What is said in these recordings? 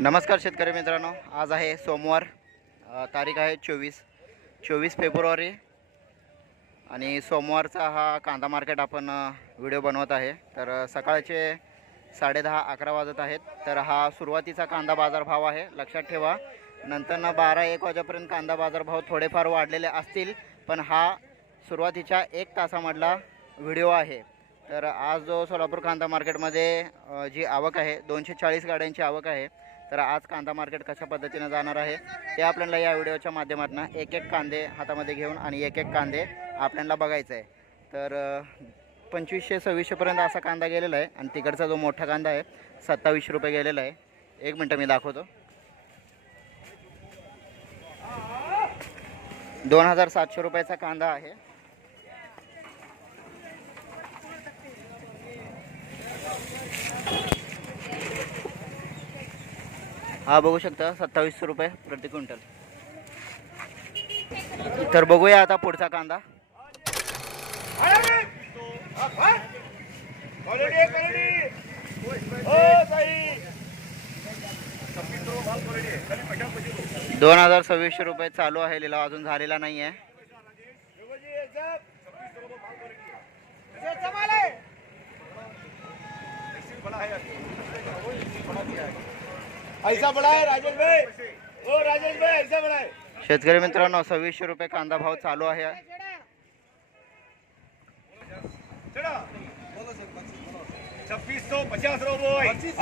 नमस्कार शेतकरी मित्रांनो आज आहे सोमवार तारीख आहे चोवीस चोवीस फेब्रुवारी आणि सोमवारचा हा कांदा मार्केट आपण व्हिडिओ बनवत आहे. तर सकाळचे साडेदहा अकरा वाजत आहेत. तर हा सुरुवातीचा कांदा बाजारभाव आहे लक्षात ठेवा. नंतरनं बारा एक वाजेपर्यंत कांदा बाजारभाव थोडेफार वाढलेले असतील पण हा सुरुवातीच्या एक तासामधला व्हिडिओ आहे. तर आज जो सोलापूर कांदा मार्केटमध्ये जी आवक आहे दोनशे चाळीस गाड्यांची आवक आहे तर आज कांदा मार्केट कशा पद्धतीनं जाणार आहे ते आपल्याला या व्हिडिओच्या माध्यमातून एक एक कांदे हातामध्ये घेऊन आणि एक एक कांदे आपल्याला बघायचं आहे तर पंचवीसशे सव्वीसशेपर्यंत असा कांदा गेलेला आहे आणि तिकडचा जो मोठा कांदा आहे सत्तावीसशे रुपये गेलेला आहे. एक मिनटं मी दाखवतो. दोन हजार सातशे रुपयाचा कांदा आहे. हा बघू शकता सत्तावीसशे रुपये प्रति क्विंटल. तर बघूया आता पुढचा कांदा. दोन हजार सव्वीसशे रुपये चालू आहे लिलाव अजून झालेला नाही आहे. ऐसा बड़ा राजेश भाई। ओ राजेश भाई ऐसा बड़ा शेतकरी मित्रांनो सव्वीसशे रुपये कांदा भाव चालू आहे. छब्बीस सौ पचास रुपये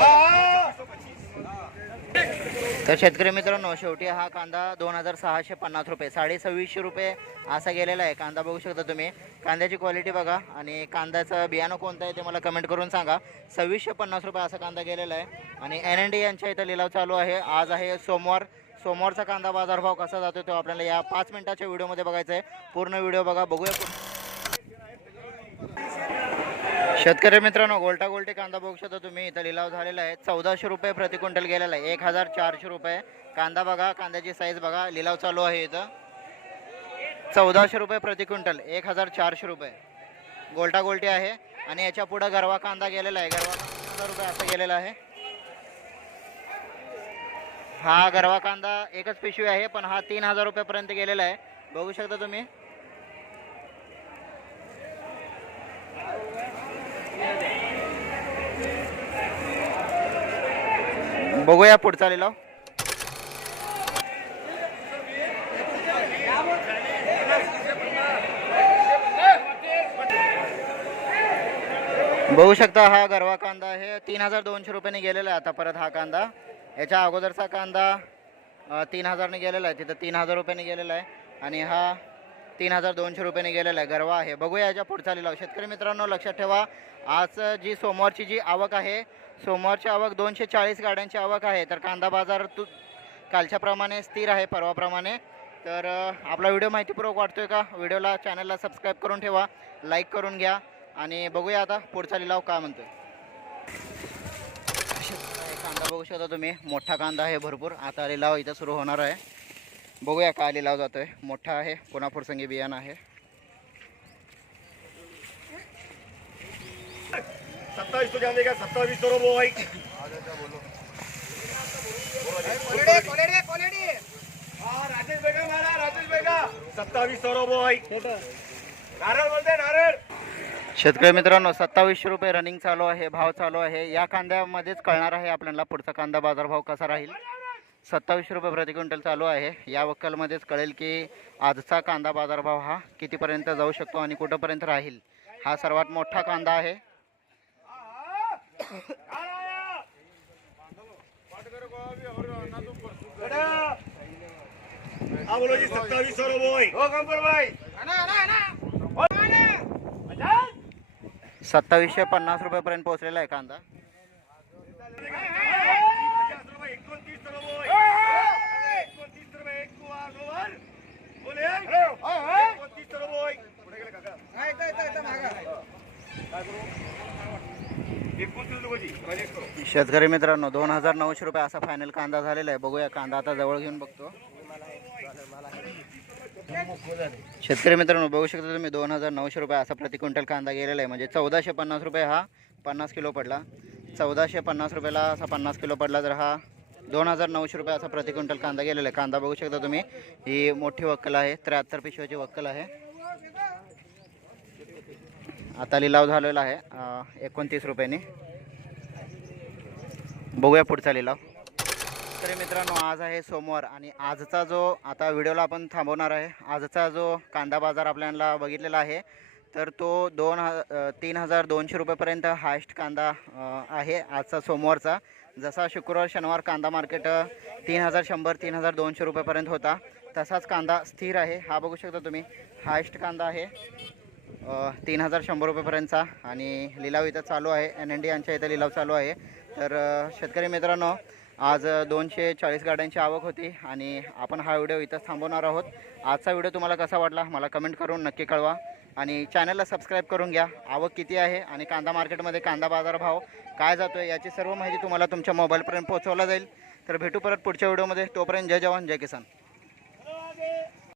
तर शेतकरी मित्रांनो शेवटी हा कांदा दोन हजार सहाशे पन्नास रुपये साडे सव्वीसशे रुपये असा गेलेला आहे. कांदा बघू शकता तुम्ही. कांद्याची क्वालिटी बघा आणि कांद्याचं बियाणं कोणतं आहे ते मला कमेंट करून सांगा. सव्वीसशे पन्नास रुपये असा कांदा गेलेला आहे. आणि एन एन डी यांच्या इथं लिलाव चालू आहे. आज आहे सोमवार. सोमवारचा कांदा बाजारभाव कसा जातो तो आपल्याला या पाच मिनिटाच्या व्हिडिओमध्ये बघायचा आहे पूर्ण व्हिडिओ बघा. बघूया. शेतकरी मित्रांनो गोल्टा गोल्टी कांदा बघू शकता तुम्ही. इथं लिलाव झालेला आहे. चौदाशे रुपये प्रति क्विंटल गेलेला आहे. एक हजार चारशे रुपये. कांदा बघा कांद्याची साईज बघा. लिलाव चालू आहे इथं. चौदाशे रुपये प्रति क्विंटल. एक हजार चारशे रुपये. गोल्टा गोल्टी आहे. आणि याच्या पुढं गरवा कांदा गेलेला आहे. गरवा कांदा हजार रुपये असा गेलेला आहे. हा गरवा कांदा एकच पिशवी आहे पण हा तीन हजार रुपयापर्यंत गेलेला आहे. बघू शकता तुम्ही. बघूया पुढचा लिलाव. बघू शकता हा गरवा कांदा आहे. तीन हजार दोनशे रुपयाने गेलेला आहे आता परत हा कांदा. याच्या अगोदरचा कांदा तीन हजारने गेलेला आहे. तिथं तीन हजार रुपयाने गेलेला आहे. आणि हा तीन हजार दोनशे रुपयाने गेलेला आहे. गरवा आहे. बघूया याच्या पुढचा लिलाव शेतकरी मित्रांनो लक्षात ठेवा आज जी सोमवारची जी आवक आहे सोमवारची आवक दोनशे चाळीस गाड्यांची आवक आहे. तर कांदा बाजार तू कालच्याप्रमाणे स्थिर आहे परवाप्रमाणे. तर आपला व्हिडिओ माहितीपूर्वक वाटतोय का? व्हिडिओला चॅनलला सबस्क्राईब करून ठेवा लाईक करून घ्या आणि बघूया आता पुढचा लिलाव काय म्हणतोय. कांदा बघू शकता तुम्ही. मोठा कांदा आहे भरपूर. आता लिलाव इथं सुरू होणार आहे. बघूया काय लिलाव जातोय. मोठा आहे कोणापूर संगी बियाणं आहे. जाने का हाँ राजेश का मारा राजेश का सत्तावीस सौ रुपये नारळ बोलते नारळ. शेतकरी मित्रांनो सत्तावीसशे रुपये रनिंग चालू आहे भाव चालू आहे. या कांद्यामध्येच कळणार आहे आपल्याला पुढचा कांदा बाजारभाव कसा राहील. सत्तावीसशे रुपये प्रति क्विंटल चालू आहे. या वक्कलमध्येच कळेल की आजचा कांदा बाजारभाव हा कितीपर्यंत जाऊ शकतो आणि कुठंपर्यंत राहील. हा सर्वात मोठा कांदा आहे. हाँ सत्तावीस हो सत्तावीसशे पन्नास रुपयापर्यंत पोहोचलेला आहे कांदा पचास रुपये एकोणतीस रुपये एकोणतीस रुपये एक कुवा गोवर बोले एकोणतीस रुपये पुढे गेले काका एकोणतीस रुपयाची मॅनेज करो शेतकरी मित्रांनो दोन हजार नऊशे रुपये असा फायनल कांदा झालेला आहे. बघूया कांदा आता जवळ घेऊन बघतो. शेतकरी मित्रांनो बघू शकता तुम्ही दोन हजार नऊशे रुपये असा प्रति क्विंटल कांदा गेलेला आहे. म्हणजे चौदाशे पन्नास रुपये हा पन्नास किलो पडला. चौदाशे पन्नास रुपयाला असा पन्नास किलो पडला तर हा दोन हजार नऊशे रुपये असा प्रति क्विंटल कांदा गेलेला आहे. कांदा बघू शकता तुम्ही ही मोठी वक्कल आहे त्र्याहत्तर पिशव्याची वक्कल आहे. आता लिलाव झालेला आहे एकोणतीस रुपयांनी. बघूया पुढचा लिलाव. तरी मित्रांनो आज आहे सोमवार आणि आजचा जो आता व्हिडिओला आपण थांबवणार आहे आजचा जो कांदा बाजार आपल्याला बघितलेला आहे तर तो दोन ह तीन हजार दोनशे रुपयेपर्यंत हायस्ट कांदा आहे आजचा सोमवारचा. जसा शुक्रवार शनिवार कांदा मार्केट तीन हजार शंभर तीन हजार दोनशे रुपयेपर्यंत होता. तसाच कांदा स्थिर आहे. हा बघू शकता तुम्ही. हायस्ट कांदा आहे. तीन हजार शंभर रुपयेपर्यंतचा आणि लिलाव इथं चालू आहे. एन एन डी यांच्या इथं लिलाव चालू आहे. तर शेतकरी मित्रांनो आज दोनशे चाळीस गाड्यांची आवक होती आणि आपण हा व्हिडिओ इथंच थांबवणार आहोत. आजचा व्हिडिओ तुम्हाला कसा वाटला मला कमेंट करून नक्की कळवा. आणि चॅनलला सबस्क्राईब करून घ्या. आवक किती आहे आणि कांदा मार्केटमध्ये कांदा बाजारभाव काय जातो आहे याची सर्व माहिती तुम्हाला तुमच्या मोबाईलपर्यंत पोहोचवला जाईल. तर भेटू परत पुढच्या व्हिडिओमध्ये. तोपर्यंत जय जवान जय किसान.